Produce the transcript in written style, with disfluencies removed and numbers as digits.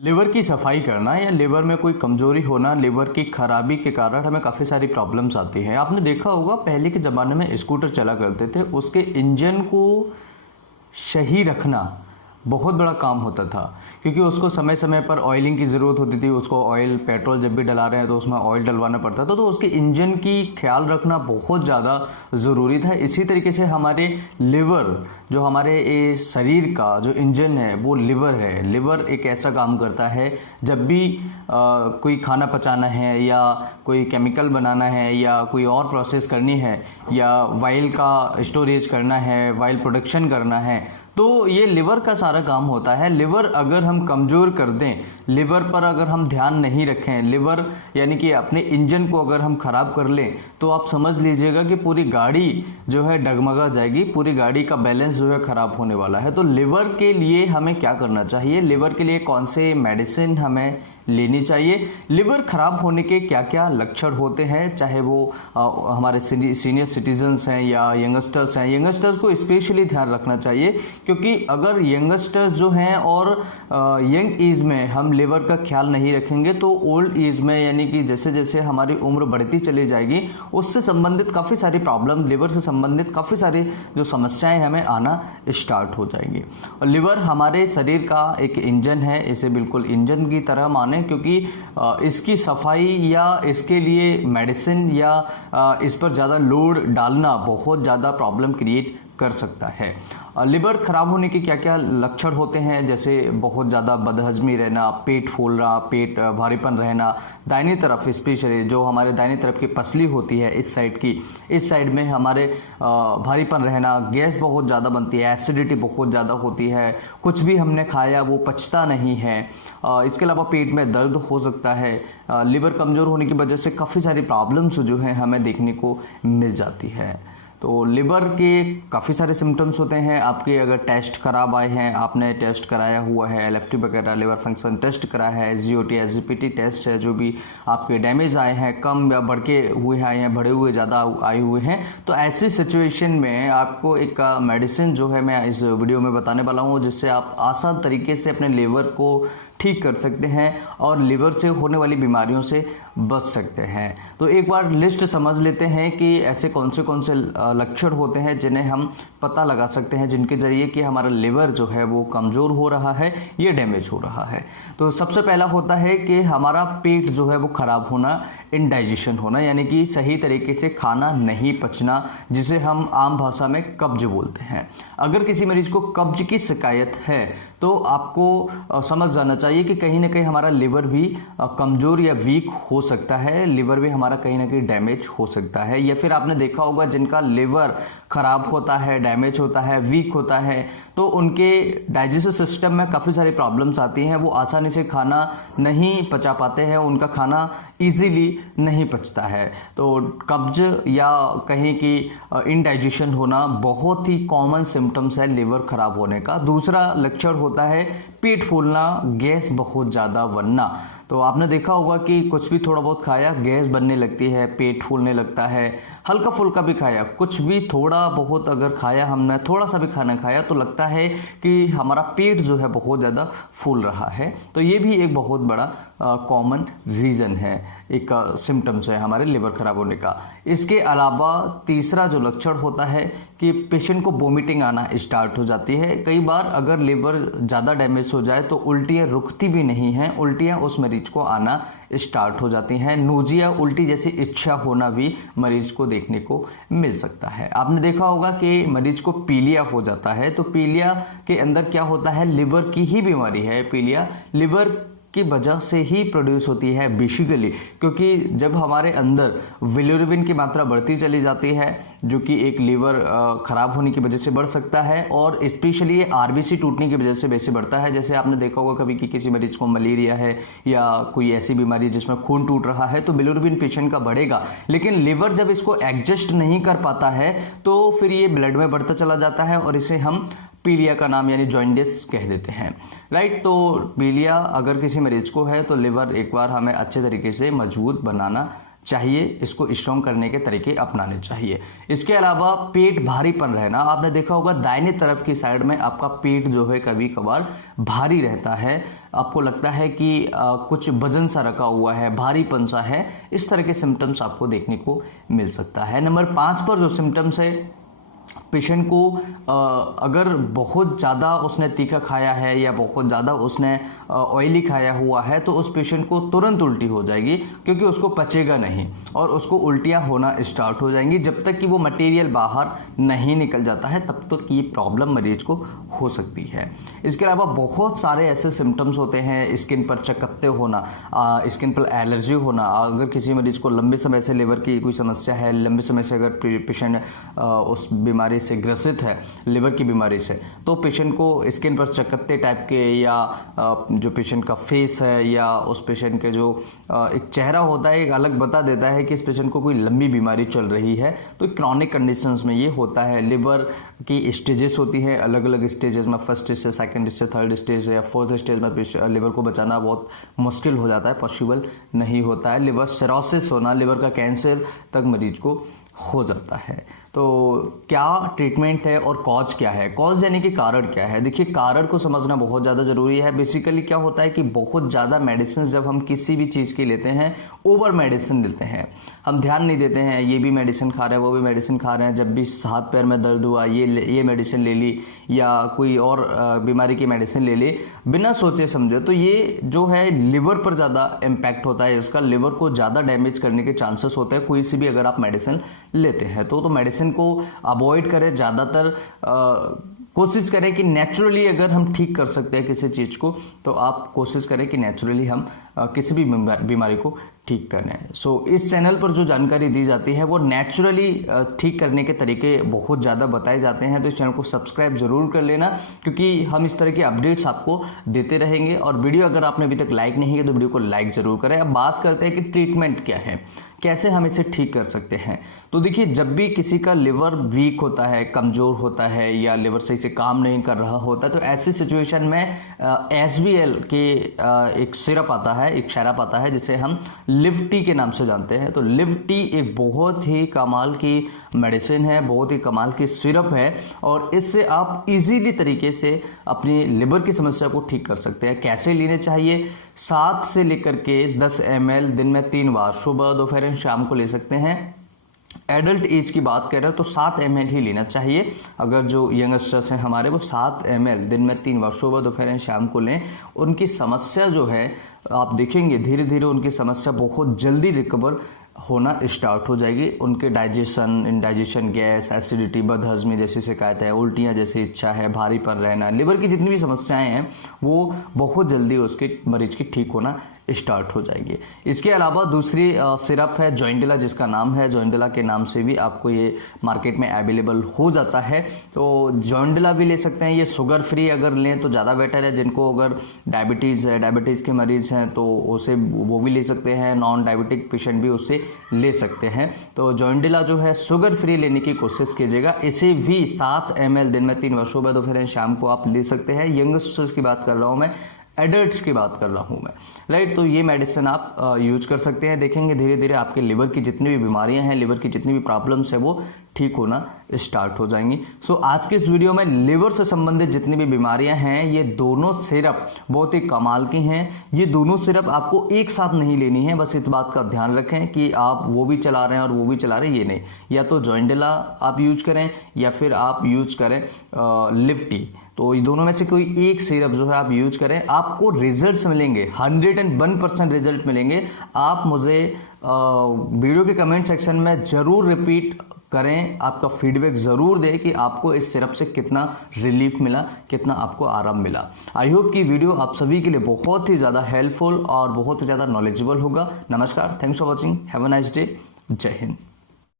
Liver की सफाई करना या लिवर में कोई कमजोरी होना, लिवर की खराबी के कारण हमें काफ़ी सारी प्रॉब्लम्स आती हैं। आपने देखा होगा पहले के ज़माने में स्कूटर चला करते थे, उसके इंजन को सही रखना बहुत बड़ा काम होता था, क्योंकि उसको समय समय पर ऑयलिंग की ज़रूरत होती थी। उसको ऑयल, पेट्रोल जब भी डला रहे हैं तो उसमें ऑयल डलवाना पड़ता था, तो उसके इंजन की ख्याल रखना बहुत ज़्यादा ज़रूरी था। इसी तरीके से हमारे लिवर, जो हमारे शरीर का जो इंजन है वो लिवर है। लिवर एक ऐसा काम करता है, जब भी कोई खाना पचाना है या कोई केमिकल बनाना है या कोई और प्रोसेस करनी है या वाइल का स्टोरेज करना है, वाइल प्रोडक्शन करना है, तो ये लिवर का सारा काम होता है। लिवर अगर हम कमज़ोर कर दें, लिवर पर अगर हम ध्यान नहीं रखें, लिवर यानी कि अपने इंजन को अगर हम ख़राब कर लें, तो आप समझ लीजिएगा कि पूरी गाड़ी जो है डगमगा जाएगी, पूरी गाड़ी का बैलेंस जो है ख़राब होने वाला है। तो लिवर के लिए हमें क्या करना चाहिए, लिवर के लिए कौन से मेडिसिन हमें लेनी चाहिए, लिवर खराब होने के क्या क्या लक्षण होते हैं, चाहे वो हमारे सीनियर सिटीजन्स हैं या यंगस्टर्स हैं। यंगस्टर्स को स्पेशली ध्यान रखना चाहिए, क्योंकि अगर यंगस्टर्स जो हैं और यंग एज में हम लिवर का ख्याल नहीं रखेंगे, तो ओल्ड एज में यानी कि जैसे जैसे हमारी उम्र बढ़ती चली जाएगी, उससे संबंधित काफ़ी सारी प्रॉब्लम, लिवर से संबंधित काफ़ी सारी जो समस्याएं हमें आना स्टार्ट हो जाएंगी। और लिवर हमारे शरीर का एक इंजन है, इसे बिल्कुल इंजन की तरह माने, क्योंकि इसकी सफाई या इसके लिए मेडिसिन या इस पर ज़्यादा लोड डालना बहुत ज़्यादा प्रॉब्लम क्रिएट कर सकता है। लिवर खराब होने के क्या क्या लक्षण होते हैं, जैसे बहुत ज़्यादा बदहजमी रहना, पेट फूलना, पेट भारीपन रहना, दाहिनी तरफ स्पेशली जो हमारे दाहिनी तरफ की पसली होती है इस साइड की, इस साइड में हमारे भारीपन रहना, गैस बहुत ज़्यादा बनती है, एसिडिटी बहुत ज़्यादा होती है, कुछ भी हमने खाया वो पचता नहीं है। इसके अलावा पेट में दर्द हो सकता है। लिवर कमज़ोर होने की वजह से काफ़ी सारी प्रॉब्लम्स जो हैं हमें देखने को मिल जाती है। तो लिवर के काफ़ी सारे सिम्टम्स होते हैं। आपके अगर टेस्ट खराब आए हैं, आपने टेस्ट कराया हुआ है, एलएफटी वगैरह लिवर फंक्शन टेस्ट कराया है, जीओटी एसजीपीटी टेस्ट है, जो भी आपके डैमेज आए हैं, कम या बढ़ के हुए आए हैं, बढ़े हुए ज़्यादा आए हुए हैं, तो ऐसी सिचुएशन में आपको एक मेडिसिन जो है मैं इस वीडियो में बताने वाला हूँ, जिससे आप आसान तरीके से अपने लिवर को ठीक कर सकते हैं और लिवर से होने वाली बीमारियों से बच सकते हैं। तो एक बार लिस्ट समझ लेते हैं कि ऐसे कौन से लक्षण होते हैं जिन्हें हम पता लगा सकते हैं, जिनके जरिए कि हमारा लिवर जो है वो कमज़ोर हो रहा है, ये डैमेज हो रहा है। तो सबसे पहला होता है कि हमारा पेट जो है वो ख़राब होना, इनडाइजेशन होना, यानी कि सही तरीके से खाना नहीं पचना, जिसे हम आम भाषा में कब्ज बोलते हैं। अगर किसी मरीज को कब्ज की शिकायत है तो आपको समझ जाना चाहिए कि कहीं ना कहीं हमारा लिवर भी कमज़ोर या वीक हो सकता है, लिवर भी हमारा कहीं ना कहीं डैमेज हो सकता है। या फिर आपने देखा होगा जिनका लिवर खराब होता है, डैमेज होता है, वीक होता है, तो उनके डाइजेस्टिव सिस्टम में काफ़ी सारी प्रॉब्लम्स आती हैं, वो आसानी से खाना नहीं पचा पाते हैं, उनका खाना इजीली नहीं पचता है। तो कब्ज या कहीं की इनडाइजेशन होना बहुत ही कॉमन सिम्टम्स है लिवर खराब होने का। दूसरा लक्षण होता है पेट फूलना, गैस बहुत ज़्यादा बनना। तो आपने देखा होगा कि कुछ भी थोड़ा बहुत खाया, गैस बनने लगती है, पेट फूलने लगता है। हल्का फुल्का भी खाया, कुछ भी थोड़ा बहुत अगर खाया, हमने थोड़ा सा भी खाना खाया, तो लगता है कि हमारा पेट जो है बहुत ज़्यादा फूल रहा है। तो ये भी एक बहुत बड़ा कॉमन रीज़न है, एक सिम्टम्स है हमारे लिवर खराब होने का। इसके अलावा तीसरा जो लक्षण होता है कि पेशेंट को वोमिटिंग आना स्टार्ट हो जाती है। कई बार अगर लिवर ज़्यादा डैमेज हो जाए तो उल्टियाँ रुकती भी नहीं हैं, उल्टियाँ उस मरीज को आना स्टार्ट हो जाती हैं। नोजिया, उल्टी जैसी इच्छा होना भी मरीज को देखने को मिल सकता है। आपने देखा होगा कि मरीज को पीलिया हो जाता है, तो पीलिया के अंदर क्या होता है, लिवर की ही बीमारी है। पीलिया लिवर की वजह से ही प्रोड्यूस होती है बेसिकली, क्योंकि जब हमारे अंदर बिलिरुबिन की मात्रा बढ़ती चली जाती है, जो कि एक लीवर खराब होने की वजह से बढ़ सकता है, और स्पेशली ये आरबीसी टूटने की वजह से वैसे बढ़ता है। जैसे आपने देखा होगा कभी कि किसी मरीज को मलेरिया है या कोई ऐसी बीमारी जिसमें खून टूट रहा है, तो बिलिरुबिन पेशेंट का बढ़ेगा, लेकिन लिवर जब इसको एडजस्ट नहीं कर पाता है तो फिर ये ब्लड में बढ़ता चला जाता है और इसे हम पीलिया का नाम यानी जॉन्डिस कह देते हैं, राइट। तो पीलिया अगर किसी मरीज को है तो लिवर एक बार हमें अच्छे तरीके से मजबूत बनाना चाहिए, इसको स्ट्रॉन्ग करने के तरीके अपनाने चाहिए। इसके अलावा पेट भारीपन रहना, आपने देखा होगा दाहिने तरफ की साइड में आपका पेट जो है कभी कभार भारी रहता है, आपको लगता है कि कुछ वजन सा रखा हुआ है, भारीपन सा है, इस तरह के सिम्टम्स आपको देखने को मिल सकता है। नंबर 5 पर जो सिम्टम्स है, पेशेंट को अगर बहुत ज़्यादा उसने तीखा खाया है या बहुत ज़्यादा उसने ऑयली खाया हुआ है तो उस पेशेंट को तुरंत उल्टी हो जाएगी, क्योंकि उसको पचेगा नहीं और उसको उल्टियां होना स्टार्ट हो जाएंगी। जब तक कि वो मटेरियल बाहर नहीं निकल जाता है तब तक ये प्रॉब्लम मरीज को हो सकती है। इसके अलावा बहुत सारे ऐसे सिम्टम्स होते हैं, स्किन पर चकत्ते होना, स्किन पर एलर्जी होना। अगर किसी मरीज को लंबे समय से लिवर की कोई समस्या है, लंबे समय से अगर पेशेंट उस बीमारी से ग्रसित है, लिवर की बीमारी से, तो पेशेंट को स्किन पर चकत्ते टाइप के या जो पेशेंट का फेस है या उस पेशेंट के जो एक चेहरा होता है एक अलग बता देता है कि इस पेशेंट को कोई लंबी बीमारी चल रही है। तो क्रॉनिक कंडीशंस में ये होता है। लिवर की स्टेजेस होती है, अलग अलग स्टेजेस में, first stage, second stage, third stage या फोर्थ स्टेज में लिवर को बचाना बहुत मुश्किल हो जाता है, पॉसिबल नहीं होता है। लिवर सिरोसिस होना, लिवर का कैंसर तक मरीज को हो जाता है। तो क्या ट्रीटमेंट है और कॉज क्या है? कॉज यानी कि कारण क्या है? देखिए, कारण को समझना बहुत ज़्यादा ज़रूरी है। बेसिकली क्या होता है कि बहुत ज़्यादा मेडिसिन जब हम किसी भी चीज़ की लेते हैं, ओवर मेडिसिन लेते हैं, हम ध्यान नहीं देते हैं, ये भी मेडिसिन खा रहे हैं, वो भी मेडिसिन खा रहे हैं, जब भी हाथ पैर में दर्द हुआ ये मेडिसिन ले ली या कोई और बीमारी की मेडिसिन ले ली बिना सोचे समझे, तो ये जो है लिवर पर ज़्यादा इम्पैक्ट होता है, इसका लिवर को ज़्यादा डैमेज करने के चांसेस होते हैं कोई सी भी अगर आप मेडिसिन लेते हैं तो मेडिसिन को अवॉइड करें। ज़्यादातर कोशिश करें कि नेचुरली अगर हम ठीक कर सकते हैं किसी चीज़ को तो आप कोशिश करें कि नेचुरली हम किसी भी बीमारी को ठीक करें। इस चैनल पर जो जानकारी दी जाती है वो नेचुरली ठीक करने के तरीके बहुत ज़्यादा बताए जाते हैं, तो इस चैनल को सब्सक्राइब जरूर कर लेना, क्योंकि हम इस तरह के अपडेट्स आपको देते रहेंगे। और वीडियो अगर आपने अभी तक लाइक नहीं किया तो वीडियो को लाइक जरूर करें। अब बात करते हैं कि ट्रीटमेंट क्या है, कैसे हम इसे ठीक कर सकते हैं। तो देखिए, जब भी किसी का लिवर वीक होता है, कमज़ोर होता है या लिवर सही से काम नहीं कर रहा होता, तो ऐसी सिचुएशन में SBL के एक सिरप आता है, एक शराब आता है जिसे हम लिव-टी के नाम से जानते हैं। तो लिव-टी एक बहुत ही कमाल की मेडिसिन है, बहुत ही कमाल की सिरप है और इससे आप इजीली तरीके से अपनी लिवर की समस्या को ठीक कर सकते हैं। कैसे लेने चाहिए? 7 से लेकर के 10 ml दिन में 3 बार, सुबह, दोपहर, शाम को ले सकते हैं। एडल्ट एज की बात करें तो 7 ml ही लेना चाहिए। अगर जो यंगस्टर्स हैं हमारे, वो 7 ml दिन में 3 बार, सुबह, दोपहर, शाम को लें। उनकी समस्या जो है आप देखेंगे धीरे धीरे उनकी समस्या बहुत जल्दी रिकवर होना स्टार्ट हो जाएगी। उनके डाइजेशन, इंडाइजेशन, गैस, एसिडिटी, बदहजमी जैसी शिकायत है, उल्टियाँ जैसी इच्छा है, भारीपन रहना, लिवर की जितनी भी समस्याएं हैं वो बहुत जल्दी उसके मरीज की ठीक होना स्टार्ट हो जाएगी। इसके अलावा दूसरी सिरप है जॉइंडिला, जिसका नाम है, जॉइंडिला के नाम से भी आपको ये मार्केट में अवेलेबल हो जाता है। तो जॉइंडिला भी ले सकते हैं। ये शुगर फ्री अगर लें तो ज़्यादा बेटर है। जिनको अगर डायबिटीज़ है, डायबिटीज़ के मरीज हैं तो उसे वो भी ले सकते हैं, नॉन डायबिटिक पेशेंट भी उससे ले सकते हैं। तो जॉइंडिला जो है शुगर फ्री लेने की कोशिश कीजिएगा। इसे भी 7 ml दिन में 3 बार, सुबह, दोपहर, शाम को आप ले सकते हैं। यंगस्टर्स की बात कर रहा हूँ मैं, एडल्ट्स की बात कर रहा हूँ मैं, राइट। तो ये मेडिसिन आप यूज कर सकते हैं। देखेंगे धीरे धीरे आपके लिवर की जितनी भी बीमारियां हैं, लिवर की जितनी भी प्रॉब्लम्स है वो ठीक होना स्टार्ट हो जाएंगी। आज के इस वीडियो में लिवर से संबंधित जितनी भी बीमारियां हैं, ये दोनों सिरप बहुत ही कमाल की हैं। ये दोनों सिरप आपको एक साथ नहीं लेनी है, बस इस बात का ध्यान रखें कि आप वो भी चला रहे हैं और वो भी चला रहे हैं, ये नहीं। या तो जॉइंडिला आप यूज करें या फिर आप यूज करें लिव-टी। तो ये दोनों में से कोई एक सिरप जो है आप यूज करें, आपको रिजल्ट्स मिलेंगे, 101% रिजल्ट मिलेंगे। आप मुझे वीडियो के कमेंट सेक्शन में जरूर रिपीट करें, आपका फीडबैक जरूर दें कि आपको इस सिरप से कितना रिलीफ मिला, कितना आपको आराम मिला। आई होप कि वीडियो आप सभी के लिए बहुत ही ज़्यादा हेल्पफुल और बहुत ही ज़्यादा नॉलेजेबल होगा। नमस्कार, thanks for watching, have a nice day, जय हिंद।